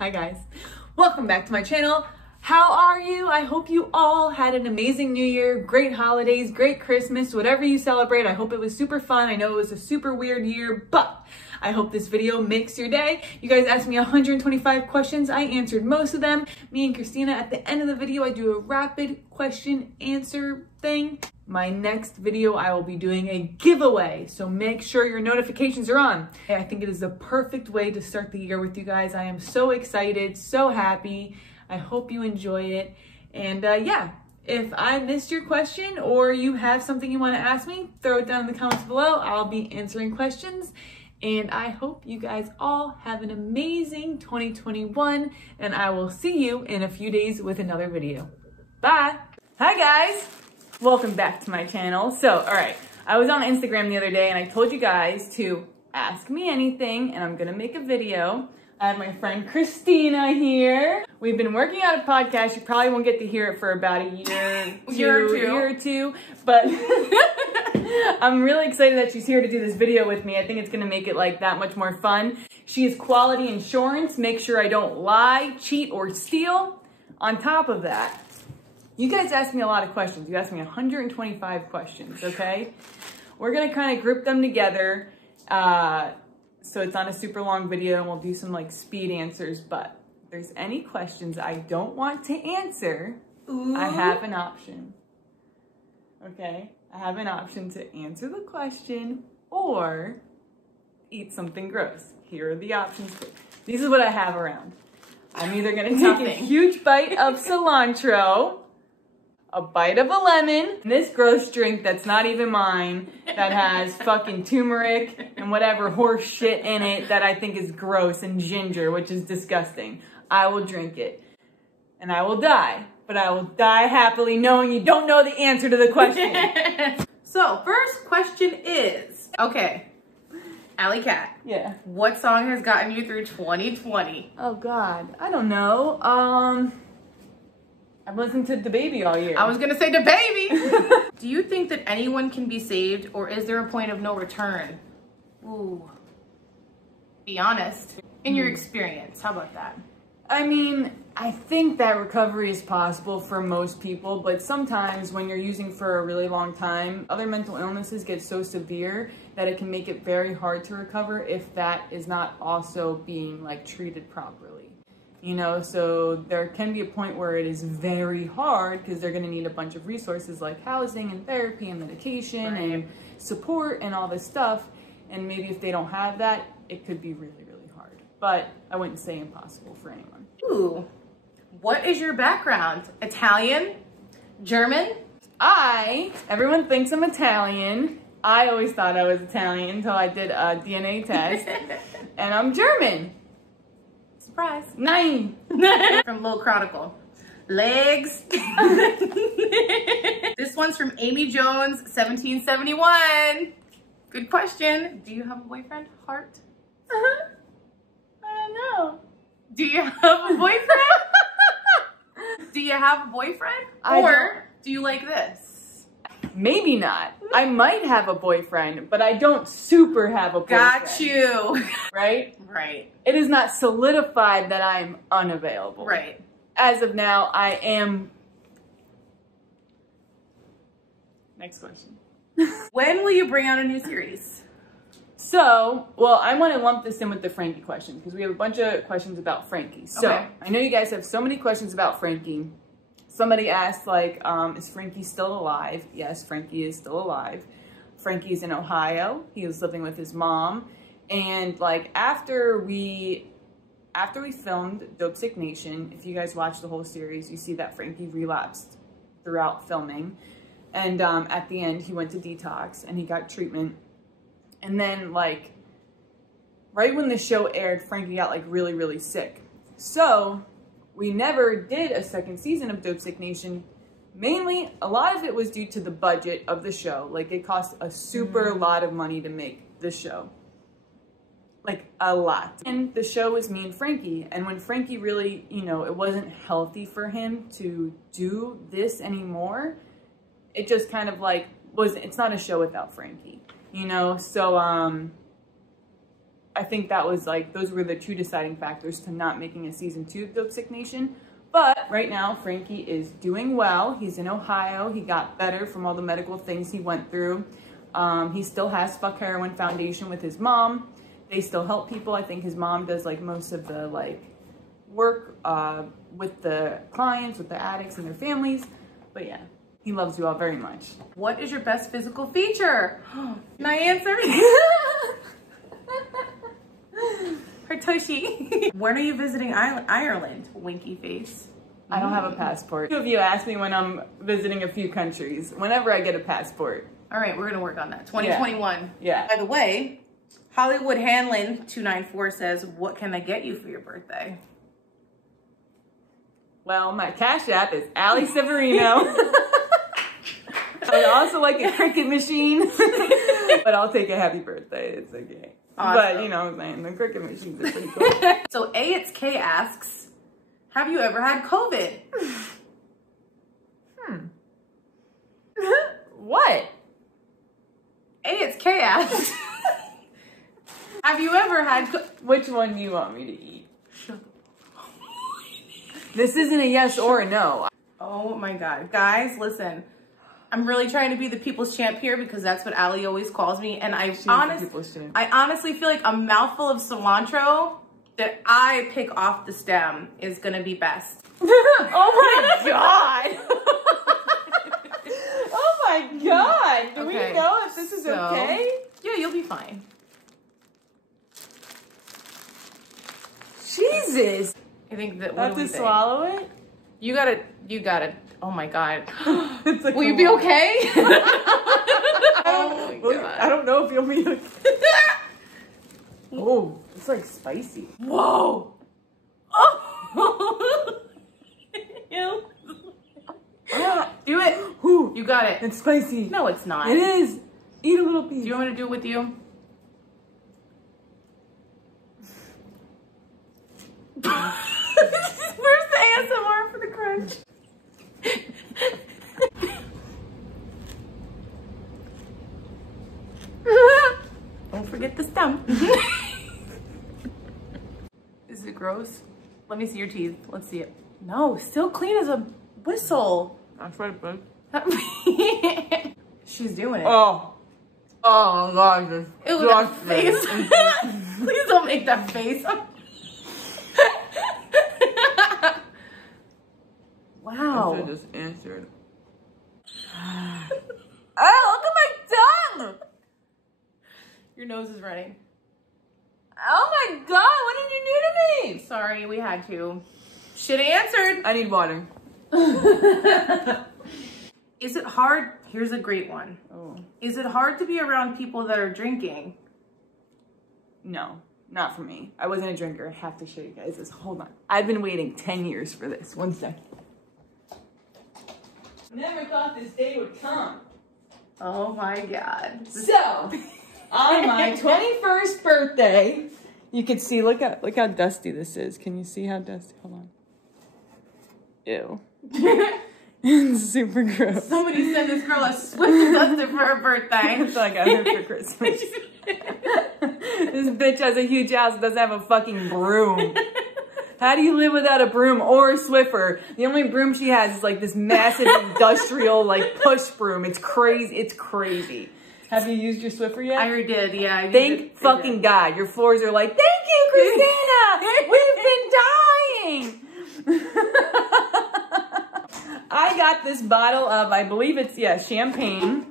Hi guys, welcome back to my channel. How are you? I hope you all had an amazing new year, great holidays, great Christmas, whatever you celebrate. I hope it was super fun. I know it was a super weird year, but I hope this video makes your day. You guys asked me 125 questions. I answered most of them. Me and Christina, at the end of the video, I do a rapid question answer thing. My next video, I will be doing a giveaway, so make sure your notifications are on. I think it is the perfect way to start the year with you guys. I am so excited, so happy. I hope you enjoy it. And yeah, if I missed your question or you have something you want to ask me, throw it down in the comments below. I'll be answering questions. And I hope you guys all have an amazing 2021, and I will see you in a few days with another video. Bye. Hi guys. Welcome back to my channel. So, all right, I was on Instagram the other day and I told you guys to ask me anything, and I'm gonna make a video. I have my friend Christina here. We've been working out a podcast. You probably won't get to hear it for about a year or two, but I'm really excited that she's here to do this video with me. I think it's gonna make it like that much more fun. She is quality insurance. Make sure I don't lie, cheat, or steal. On top of that, you guys asked me a lot of questions. You asked me 125 questions, okay? We're gonna kind of group them together. So it's not a super long video, and we'll do some like speed answers, but if there's any questions I don't want to answer, I have an option, okay? I have an option to answer the question or eat something gross. Here are the options. This is what I have around. I'm either gonna take a huge bite of cilantro, a bite of a lemon, and this gross drink that's not even mine, that has fucking turmeric and whatever horse shit in it that I think is gross, and ginger, which is disgusting. I will drink it. And I will die. But I will die happily knowing you don't know the answer to the question. So, first question is, okay, Allie Cat. Yeah. What song has gotten you through 2020? Oh God, I don't know. I've listened to DaBaby all year. I was gonna say DaBaby. Do you think that anyone can be saved, or is there a point of no return? Ooh. Be honest. In your experience, how about that? I mean, I think that recovery is possible for most people, but sometimes when you're using for a really long time, other mental illnesses get so severe that it can make it very hard to recover if that is not also being like treated properly. You know, so there can be a point where it is very hard because they're going to need a bunch of resources like housing and therapy and medication and support and all this stuff. And maybe if they don't have that, it could be really, really hard. But I wouldn't say impossible for anyone. Ooh. What is your background? Italian? German? Everyone thinks I'm Italian. I always thought I was Italian until I did a DNA test. And I'm German. Surprise. 9. From Little Chronicle. Legs. This one's from Amy Jones, 1771. Good question. Do you have a boyfriend? Heart? I don't know. Do you have a boyfriend? Do you have a boyfriend? Or do you like this? Maybe not. I might have a boyfriend, but I don't super have a boyfriend. Got you. Right? Right. It is not solidified that I'm unavailable. Right. As of now, I am. Next question. When will you bring out a new series? So, well, I want to lump this in with the Frankie question because we have a bunch of questions about Frankie. So, okay. I know you guys have so many questions about Frankie. Somebody asked, like, is Frankie still alive? Yes, Frankie is still alive. Frankie's in Ohio. He was living with his mom. And, like, after we filmed Dope Sick Nation, if you guys watch the whole series, you see that Frankie relapsed throughout filming. And at the end, he went to detox and he got treatment. And then, like, right when the show aired, Frankie got, like, really, really sick. So we never did a second season of Dope Sick Nation. Mainly, a lot of it was due to the budget of the show. Like, it cost a super lot of money to make the show. Like, a lot. And the show was me and Frankie. And when Frankie really, you know, it wasn't healthy for him to do this anymore, it just kind of, like, it's not a show without Frankie. You know, so I I think that was like, those were the two deciding factors to not making a season 2 of Dope Sick Nation. But right now, Frankie is doing well. He's in Ohio. He got better from all the medical things he went through. He still has Fuck Heroin Foundation with his mom. They still help people. I think his mom does like most of the like work with the clients, with the addicts and their families. But yeah, he loves you all very much. What is your best physical feature? Can I answer? Her tushy. When are you visiting Ireland? Winky face. I don't have a passport. Two of you asked me when I'm visiting a few countries. Whenever I get a passport. All right, we're gonna work on that. 2021. Yeah. By the way, Hollywood Hanlon 294 says, what can I get you for your birthday? Well, my Cash App is Allie Severino. I would also like a cricket machine, but I'll take a happy birthday. It's okay. Awesome. But you know what I'm saying, the cricket machines are pretty cool. So It's K asks, have you ever had COVID? What? It's K asks, have you ever had Which one do you want me to eat? This isn't a yes or a no. Oh my God. Guys, listen. I'm really trying to be the people's champ here because that's what Allie always calls me. And I honestly feel like a mouthful of cilantro that I pick off the stem is going to be best. Oh my God. Oh my God. Do we know if this is okay? Yeah, you'll be fine. Jesus. I think that, what do we think? Swallow it? You gotta, oh my God. Like will you be okay? Oh my God. I don't know if you'll be okay. Oh, it's like spicy. Whoa. Oh. Do it. Ooh, you got it. It's spicy. No, it's not. It is. Eat a little piece. Do you want me to do it with you? Where's the ASMR for the crunch? Don't forget the stump. Is it gross? Let me see your teeth. Let's see it. No, still clean as a whistle. That's right, bud. She's doing it. Oh. Oh, God. Ew, look at that face. Please don't make that face. Wow. I just answered. Oh, look at my tongue! Your nose is running. Oh my God, what did you do to me? Sorry, we had to. Shit answered. I need water. Is it hard? Here's a great one. Oh. Is it hard to be around people that are drinking? No, not for me. I wasn't a drinker. I have to show you guys this. Hold on. I've been waiting 10 years for this. One second. Never thought this day would come. Oh my God. So, on my 21st birthday, you can see, look how dusty this is. Can you see how dusty? Hold on. Ew. It's super gross. Somebody sent this girl a Swift duster for her birthday. That's all I got her for Christmas. This bitch has a huge house and doesn't have a fucking broom. How do you live without a broom or a Swiffer? The only broom she has is like this massive industrial like push broom. It's crazy. It's crazy. Have you used your Swiffer yet? I already did, yeah. Thank fucking God. Your floors are like, thank you, Christina. We've been dying. I got this bottle of, I believe it's, champagne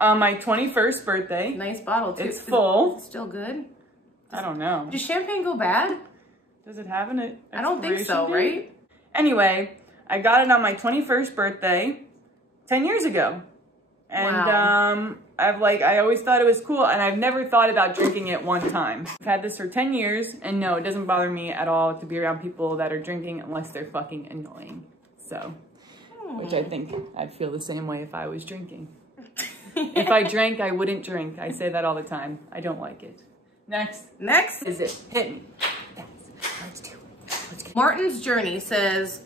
on my 21st birthday. Nice bottle, too. It's full. It's still good? I don't know. Does champagne go bad? Does it have an expiration I don't think so, date? right? Anyway, I got it on my 21st birthday 10 years ago. And wow. I always thought it was cool, and I've never thought about drinking it one time. I've had this for 10 years, and no, it doesn't bother me at all to be around people that are drinking unless they're fucking annoying. So, which I think I'd feel the same way if I was drinking. If I drank, I wouldn't drink. I say that all the time. I don't like it. Next. Next is it. Hit me. Let's do it. Let's go. Martin's Journey says,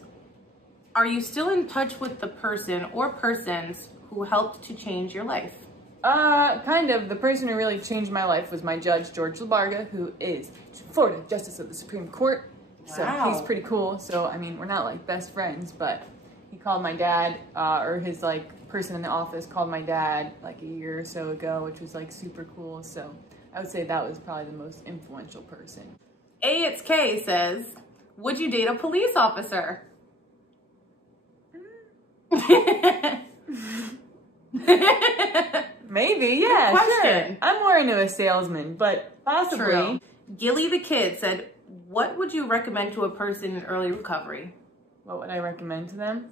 are you still in touch with the person or persons who helped to change your life? Kind of. The person who really changed my life was my judge, George Labarga, who is Florida Justice of the Supreme Court. So wow. He's pretty cool. So, I mean, we're not like best friends, but he called my dad, or his like person in the office called my dad like a year or so ago, which was like super cool. So I would say that was probably the most influential person. It's K says, would you date a police officer? Maybe, yeah, sure. I'm more into a salesman, but possibly. True. Gilly the Kid said, what would you recommend to a person in early recovery? What would I recommend to them?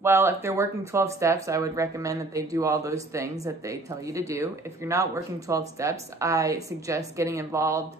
Well, if they're working 12 steps, I would recommend that they do all those things that they tell you to do. If you're not working 12 steps, I suggest getting involved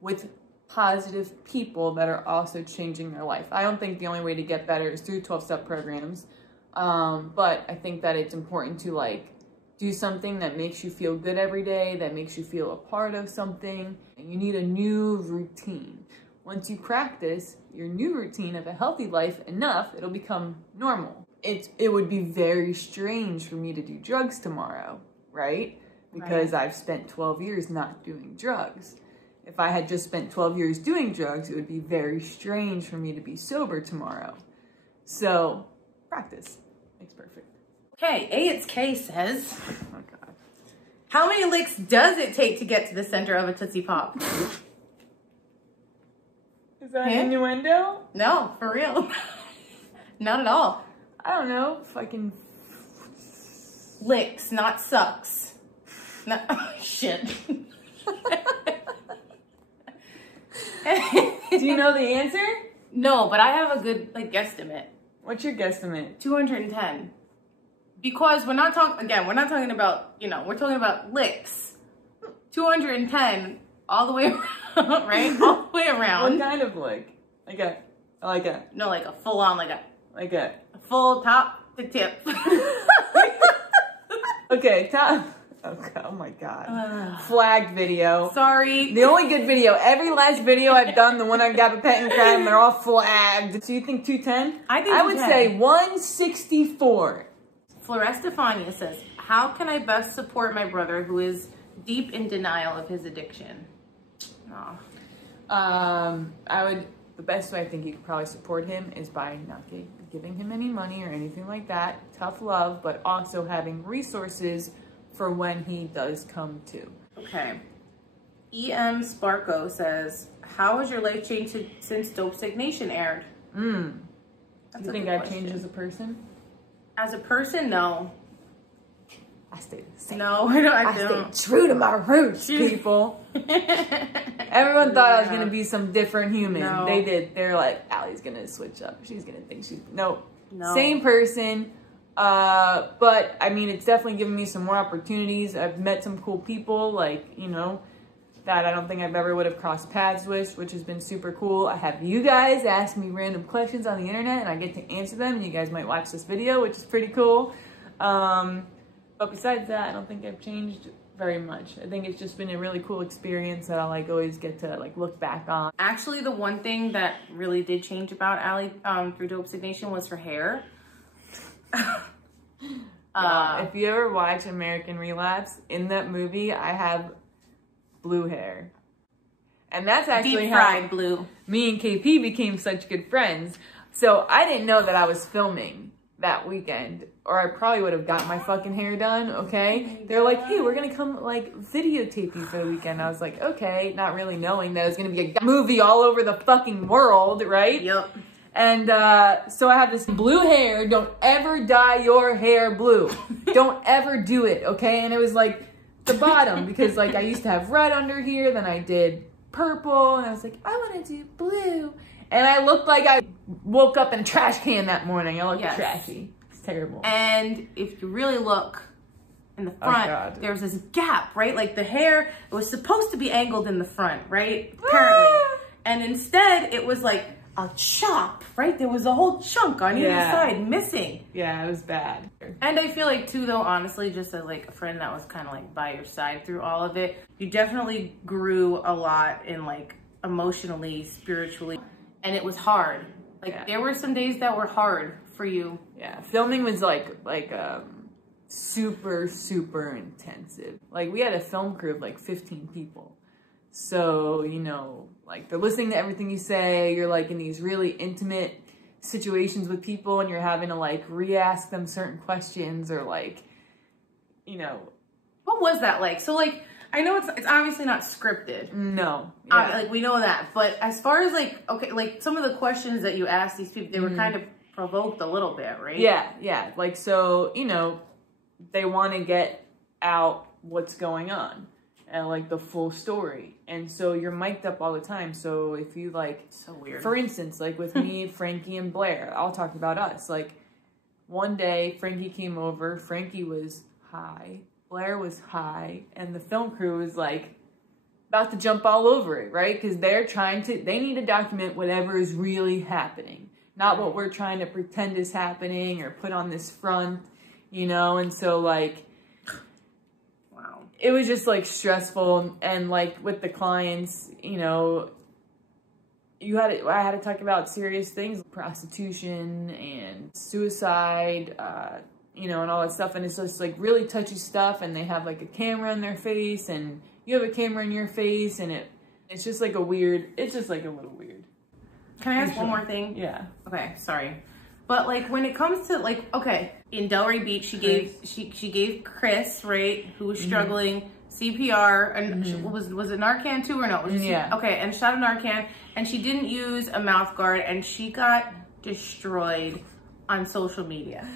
with positive people that are also changing their life. I don't think the only way to get better is through 12-step programs, but I think that it's important to like do something that makes you feel good every day, that makes you feel a part of something, and you need a new routine. Once you practice your new routine of a healthy life enough, it'll become normal. It would be very strange for me to do drugs tomorrow, right? Because I've spent 12 years not doing drugs. If I had just spent 12 years doing drugs, it would be very strange for me to be sober tomorrow. So, practice makes perfect. Okay, It's K says, Oh God. how many licks does it take to get to the center of a Tootsie Pop? Is that an innuendo? No, for real. Not at all. I don't know, fucking... Licks, not sucks. No, oh, shit. Do you know the answer? No, but I have a good like guesstimate. What's your guesstimate? 210. Because we're not talking about, you know, we're talking about licks. 210 all the way around, right? All the way around. What kind of lick? Like a... No, like a full on, like a a full top to tip. Okay, top... Oh my God. Flagged video. Sorry. The only good video. Every last video I've done, the one I got a pet and crime, they're all flagged. So you think 210? I would say 164. Florestefania says, how can I best support my brother who is deep in denial of his addiction? Oh. The best way I think you could probably support him is by not giving him any money or anything like that. Tough love, but also having resources for when he does come to. Okay. E.M. Sparko says, how has your life changed since Dope Signation aired? Do you think I've changed as a person? As a person, no. I stay the same. No, I don't. Stay true to my roots, people. Everyone thought I was going to be some different human. No. They did. They're like, Allie's going to switch up. She's going to think she's... Nope. No. Same person. But I mean, it's definitely given me some more opportunities. I've met some cool people, like, you know, that I don't think I've ever would have crossed paths with, which has been super cool. I have you guys ask me random questions on the internet and I get to answer them, and you guys might watch this video, which is pretty cool. But besides that, I don't think I've changed very much. I think it's just been a really cool experience that I'll like always get to like look back on. Actually, the one thing that really did change about Allie through Dope Signation was her hair. If you ever watch American Relapse, in that movie, I have blue hair. And that's actually how blue. Me and KP became such good friends. So I didn't know that I was filming that weekend, or I probably would have got my fucking hair done, okay? They're like, hey, we're gonna come like videotape you for the weekend. I was like, okay, not really knowing that it was gonna be a movie all over the fucking world, right? Yep. And so I have this blue hair. Don't ever dye your hair blue. Don't ever do it, okay? And it was like the bottom, because like I used to have red under here, then I did purple, and I was like, I want to do blue. And I looked like I woke up in a trash can that morning. I looked trashy. It's terrible. And if you really look in the front, there's this gap, right? Like the hair, it was supposed to be angled in the front, right? Apparently. And instead, it was like a chop, right? There was a whole chunk on either side missing. Yeah, it was bad. And I feel like too, though, honestly, just as like a friend that was kind of like by your side through all of it, you definitely grew a lot in like emotionally, spiritually, and it was hard. Like there were some days that were hard for you. Yeah, filming was like super, super intensive. Like, we had a film crew of like 15 people. So, you know, like, they're listening to everything you say. You're like in these really intimate situations with people, and you're having to like re-ask them certain questions, or like, you know. What was that like? So like, I know it's obviously not scripted. No. Yeah. Like, we know that. But as far as like, okay, like some of the questions that you asked these people, they were kind of provoked a little bit, right? Yeah, yeah. Like, so, you know, they want to get out what's going on and like the full story. And so you're mic'd up all the time. So if you like, so weird. For instance, like with me, Frankie and Blair, I'll talk about us. Like, one day Frankie came over, Frankie was high, Blair was high, and the film crew was like about to jump all over it, right? Because they need to document whatever is really happening, not what we're trying to pretend is happening or put on this front, you know? And so like, wow, it was just like stressful. And like with the clients, you know, I had to talk about serious things, prostitution and suicide, you know, and all that stuff. And it's just like really touchy stuff. And they have like a camera in their face, and you have a camera in your face, and it's just like it's just like a little weird. Can I ask one more thing? Yeah. Okay, sorry. But like, when it comes to like, okay, in Delray Beach, she gave Chris, right, who was struggling, CPR, and was it Narcan too, or no? Yeah. Okay, and a shot of Narcan, and she didn't use a mouth guard, and she got destroyed on social media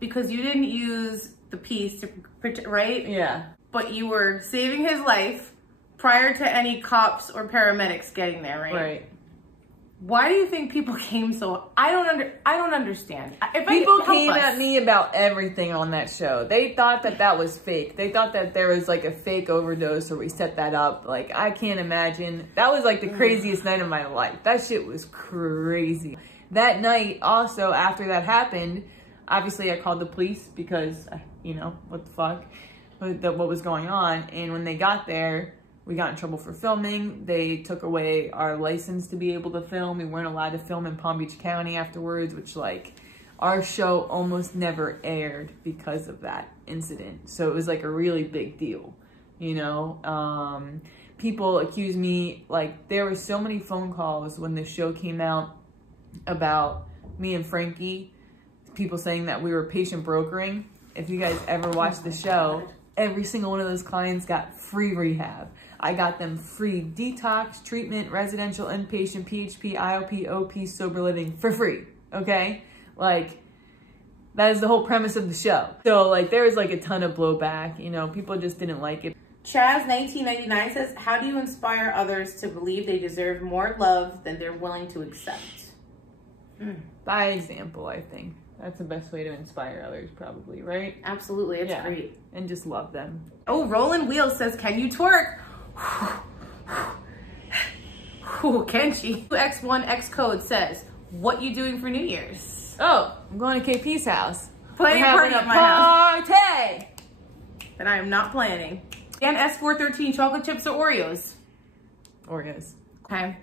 because you didn't use the piece to protect, right? Yeah. But you were saving his life prior to any cops or paramedics getting there, right? Right. Why do you think people came so? I don't understand. People came at me about everything on that show. They thought that was fake. They thought that there was like a fake overdose, or we set that up. Like, I can't imagine. That was like the craziest night of my life. That shit was crazy. That night, also, after that happened, obviously I called the police because, you know, what the fuck, what was going on. And when they got there, we got in trouble for filming. They took away our license to be able to film. We weren't allowed to film in Palm Beach County afterwards, which, like, our show almost never aired because of that incident. So it was like a really big deal, you know? People accuse me, like, there were so many phone calls when the show came out about me and Frankie, people saying that we were patient brokering. If you guys ever watched the show, every single one of those clients got free rehab. I got them free detox, treatment, residential, inpatient, PHP, IOP, OP, sober living for free, okay? Like, that is the whole premise of the show. So, like, there was, like, a ton of blowback. You know, people just didn't like it. Chaz1999 says, how do you inspire others to believe they deserve more love than they're willing to accept? By example, I think. That's the best way to inspire others, probably, right? Absolutely, it's great. And just love them. Oh, Roland Wheels says, can you twerk? Ooh, can she? X1 X Code says, what you doing for New Year's? Oh, I'm going to KP's house. Playing party at my house. Party! That I am not planning. And S413 chocolate chips or Oreos? Oreos. Okay.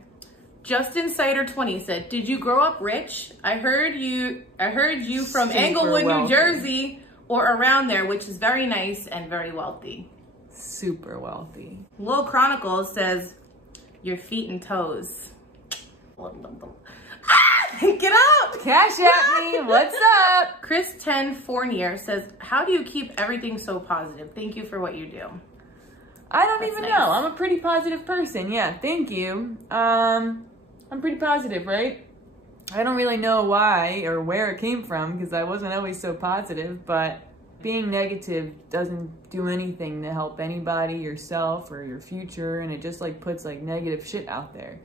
Justin Sider 20 said, did you grow up rich? I heard you from Super Englewood, wealthy. New Jersey, or around there, which is very nice and very wealthy. Super wealthy. Low Chronicles says, your feet and toes. Get out! Cash at me, what's up? Chris 10 Fournier says, how do you keep everything so positive? Thank you for what you do. I don't even know. I'm a pretty positive person. Yeah, thank you. I'm pretty positive, right? I don't really know why or where it came from because I wasn't always so positive, but being negative doesn't do anything to help anybody, yourself, or your future, and it just like puts like negative shit out there.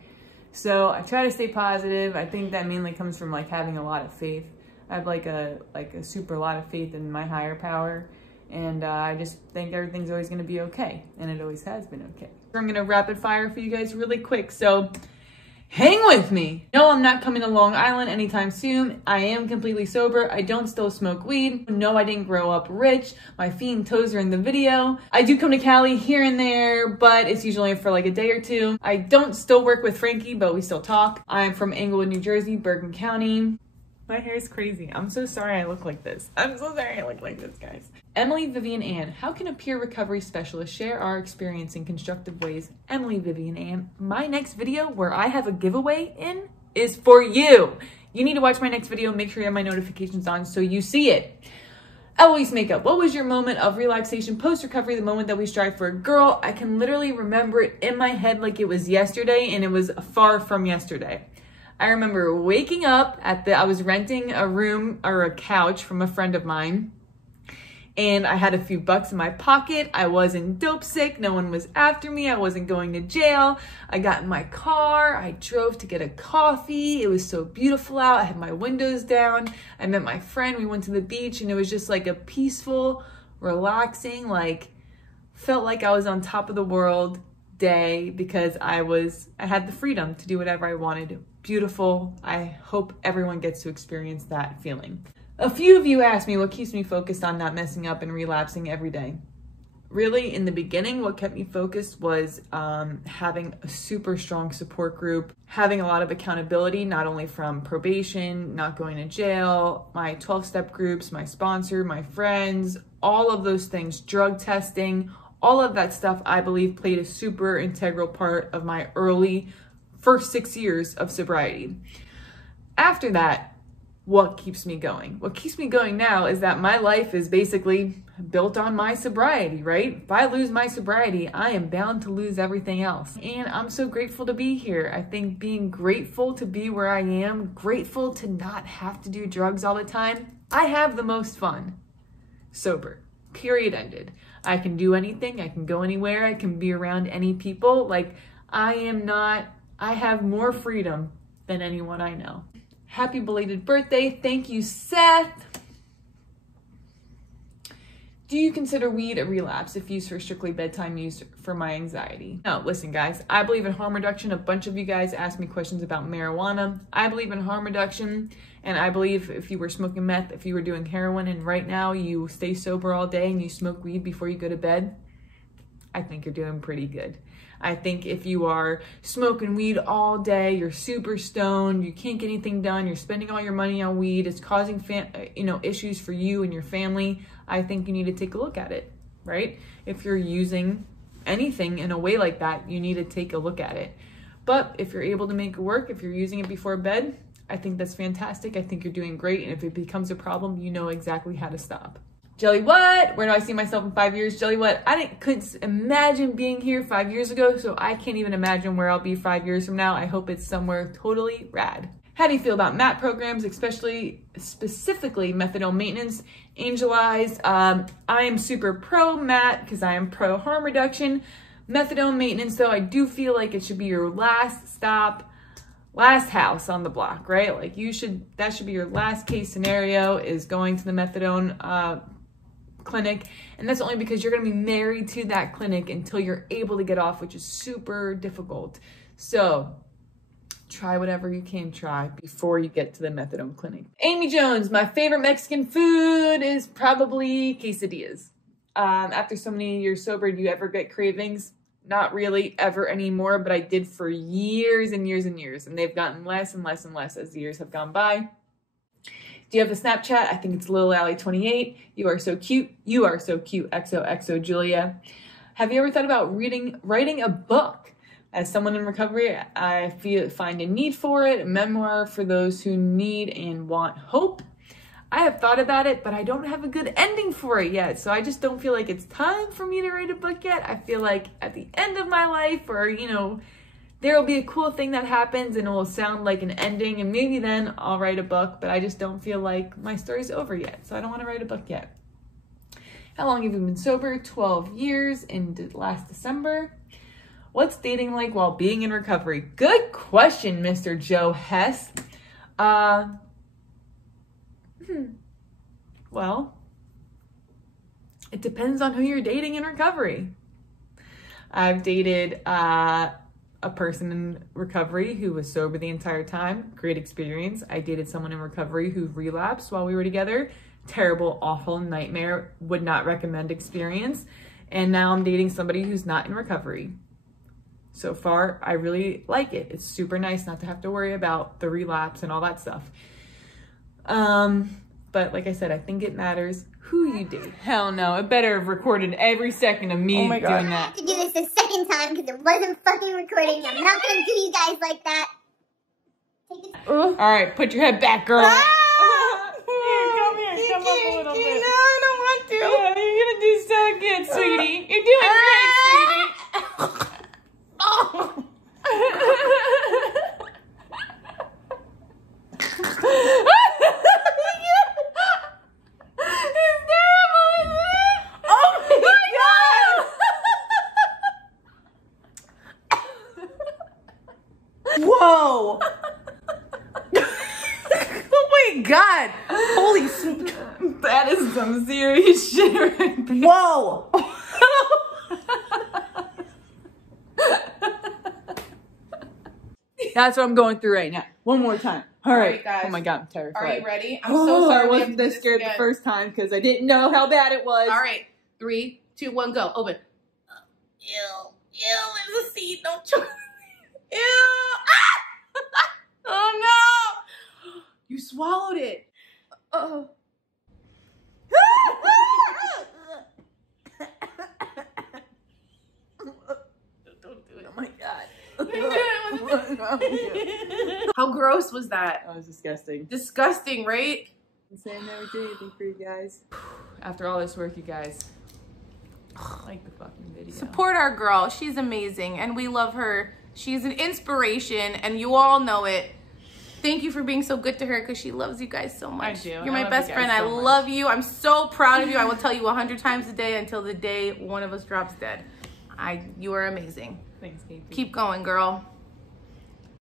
So I try to stay positive. I think that mainly comes from like having a lot of faith. I have like a super lot of faith in my higher power. And I just think everything's always going to be okay. And it always has been okay. I'm going to rapid fire for you guys really quick. So hang with me. No, I'm not coming to Long Island anytime soon. I am completely sober. I don't still smoke weed. No, I didn't grow up rich. My feet and toes are in the video. I do come to Cali here and there, but it's usually for like a day or two. I don't still work with Frankie, but we still talk. I'm from Englewood, New Jersey, Bergen County. My hair is crazy. I'm so sorry I look like this. I'm so sorry I look like this, guys. Emily, Vivian, Ann, how can a peer recovery specialist share our experience in constructive ways? Emily, Vivian, Ann, my next video where I have a giveaway in is for you. You need to watch my next video. Make sure you have my notifications on so you see it. Eloise Makeup, what was your moment of relaxation post-recovery, the moment that we strive for? Girl, I can literally remember it in my head like it was yesterday, and it was far from yesterday. I remember waking up I was renting a room or a couch from a friend of mine, and I had a few bucks in my pocket. I wasn't dope sick. No one was after me. I wasn't going to jail. I got in my car. I drove to get a coffee. It was so beautiful out. I had my windows down. I met my friend. We went to the beach, and it was just like a peaceful, relaxing, like felt like I was on top of the world day because I had the freedom to do whatever I wanted. Beautiful. I hope everyone gets to experience that feeling. A few of you asked me what keeps me focused on not messing up and relapsing every day. Really, in the beginning, what kept me focused was having a super strong support group, having a lot of accountability, not only from probation, not going to jail, my 12-step groups, my sponsor, my friends, all of those things, drug testing, all of that stuff, I believe, played a super integral part of my first 6 years of sobriety. After that, what keeps me going? What keeps me going now is that my life is basically built on my sobriety, right? If I lose my sobriety, I am bound to lose everything else. And I'm so grateful to be here. I think being grateful to be where I am, grateful to not have to do drugs all the time, I have the most fun sober. Period, ended. I can do anything. I can go anywhere. I can be around any people. Like, I have more freedom than anyone I know. Happy belated birthday. Thank you, Seth. Do you consider weed a relapse if used for strictly bedtime use for my anxiety? No, listen guys, I believe in harm reduction. A bunch of you guys asked me questions about marijuana. I believe in harm reduction, and I believe if you were smoking meth, if you were doing heroin, and right now you stay sober all day and you smoke weed before you go to bed, I think you're doing pretty good. I think if you are smoking weed all day, you're super stoned, you can't get anything done, you're spending all your money on weed, it's causing issues for you and your family, I think you need to take a look at it, right? If you're using anything in a way like that, you need to take a look at it. But if you're able to make it work, if you're using it before bed, I think that's fantastic. I think you're doing great. And if it becomes a problem, you know exactly how to stop. Jelly what? Where do I see myself in 5 years? Jelly what? I couldn't imagine being here 5 years ago, so I can't even imagine where I'll be 5 years from now. I hope it's somewhere totally rad. How do you feel about MAT programs, specifically methadone maintenance? Angel Eyes, I am super pro MAT because I am pro harm reduction. Methadone maintenance, though, I do feel like it should be your last stop, last house on the block, right? Like that should be your last case scenario, is going to the methadone clinic. And that's only because you're going to be married to that clinic until you're able to get off, which is super difficult. So try whatever you can try before you get to the methadone clinic. Amy Jones, my favorite Mexican food is probably quesadillas. After so many years sober, do you ever get cravings? Not really ever anymore, but I did for years and years and years, and they've gotten less and less and less as the years have gone by. Do you have a Snapchat? I think it's Lil Allie 28. You are so cute. You are so cute. XOXO Julia. Have you ever thought about writing a book? As someone in recovery, I find a need for it. A memoir for those who need and want hope. I have thought about it, but I don't have a good ending for it yet. So I just don't feel like it's time for me to write a book yet. I feel like at the end of my life, or, there will be a cool thing that happens and it will sound like an ending, and maybe then I'll write a book, but I just don't feel like my story's over yet. So I don't want to write a book yet. How long have you been sober? 12 years in last December. What's dating like while being in recovery? Good question, Mr. Joe Hess. Well, it depends on who you're dating in recovery. I've dated a person in recovery who was sober the entire time. Great experience. I dated someone in recovery who relapsed while we were together. Terrible, awful, nightmare. Would not recommend experience. And now I'm dating somebody who's not in recovery. So far, I really like it. It's super nice not to have to worry about the relapse and all that stuff. But like I said, I think it matters who you date. Hell no, it better have recorded every second of me doing that. I have to do this a second time because it wasn't fucking recording. I'm not gonna do you guys like that. All right, put your head back, girl. Come up a little bit. No, I don't want to. Yeah, you're gonna do so good, sweetie. You're doing great, sweetie. Oh. Whoa! Oh my god! Holy that is some serious shit right there. Whoa! That's what I'm going through right now. One more time. All right, guys. Oh my god, I'm terrified. Are you ready? I'm so sorry. I wasn't this scared the first time because I didn't know how bad it was. All right, 3, 2, 1, go. Open. Ew, it's a seed. Don't choke. Ew! Ah! Oh no! You swallowed it. Oh. Don't do it. Oh my god. How gross was that? That was disgusting. Disgusting, right? I'm saying I never did anything for you guys. After all this work, you guys, like the fucking video. Support our girl. She's amazing and we love her. She's an inspiration and you all know it. Thank you for being so good to her because she loves you guys so much. I do. You're my best friend. I love you. I'm so proud of you. I will tell you 100 times a day until the day one of us drops dead. You are amazing. Thanks, Katie. Keep going, girl.